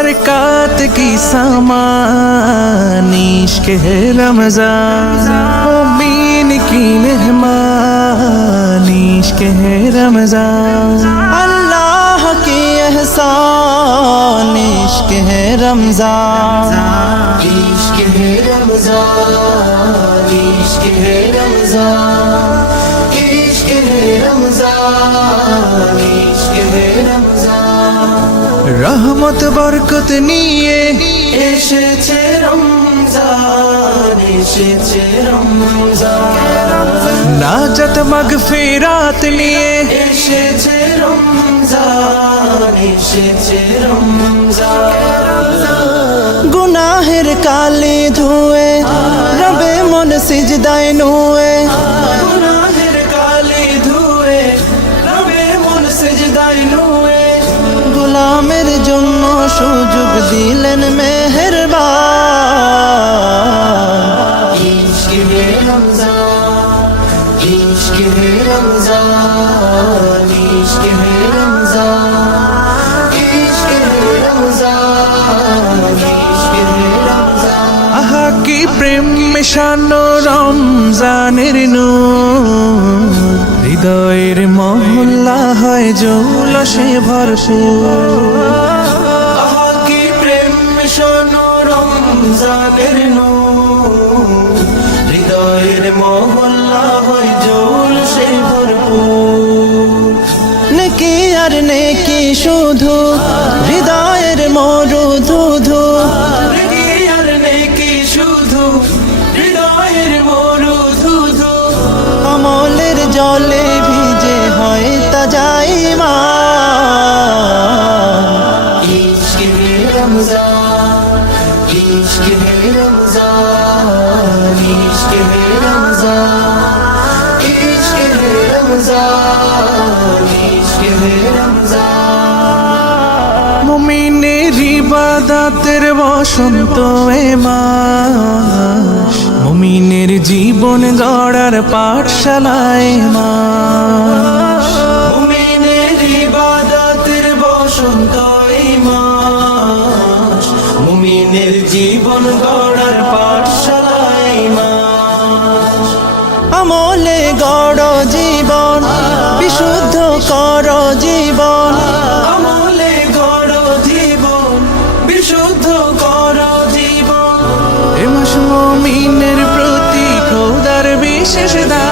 बरकत की सामान इश्क है रमज़ान मोमीन की मेहमान इश्क है रमज़ान अल्लाह की एहसान इश्क है रमज़ान इश्क है रमज़ान इश्क है रमज़ान इश्क है रमज़ान इश्क है रमज़ान रहमत बरकत निये एसेছে रमज़ान एसेছে रमज़ान नाजत मगफिरात निये एसेছে रमज़ान एसेছে रमज़ान गुनाहेर काली धुए रबे मन सिजदाय नुए गुनाहेर काली धुए रबे मन सिजदाय नुए गुलामेर জন্য সুযোগ দিলেন মেহেরবান ইশক হে রমজান ইশক হে রমজান ইশক হে রমজান ইশক হে রমজান ইশক হে রমজান আহা কি প্রেম মেশানো রমজানের নূর হৃদয়ের মহল্লা হয় জৌলসে ভরপুর আহা কি প্রেম মেশানো রমজানের নূর হৃদয়ের মহল্লা হয় জৌলসে ভরপুর নেকি আর নেকি শুধু হৃদয়ের মরুধুধু নেকি আর নেকি শুধু হৃদয়ের মরুধুধু আমলের জলে ভিজে হয় তাজা ঈমান ইশক হে রমজান ইশক হে রমজান ইশক হে রমজান ইশক হে রমজান ইশক হে রমজান মুমিনের ইবাদতের বসন্ত এ মাস মুমিনের জীবন গড়ার পাঠশালায় মাস মুমিনের ইবাদতের বসন্ত এই মাস মুমিনের জীবন গড়ার পাঠশালায় মাস আমলে গড় জীবন বিশুদ্ধ কর জীবন আমলে গড় জীবন বিশুদ্ধ কর জীবন এ মাস মুমিনের প্রতি খোদার বিশেষ দান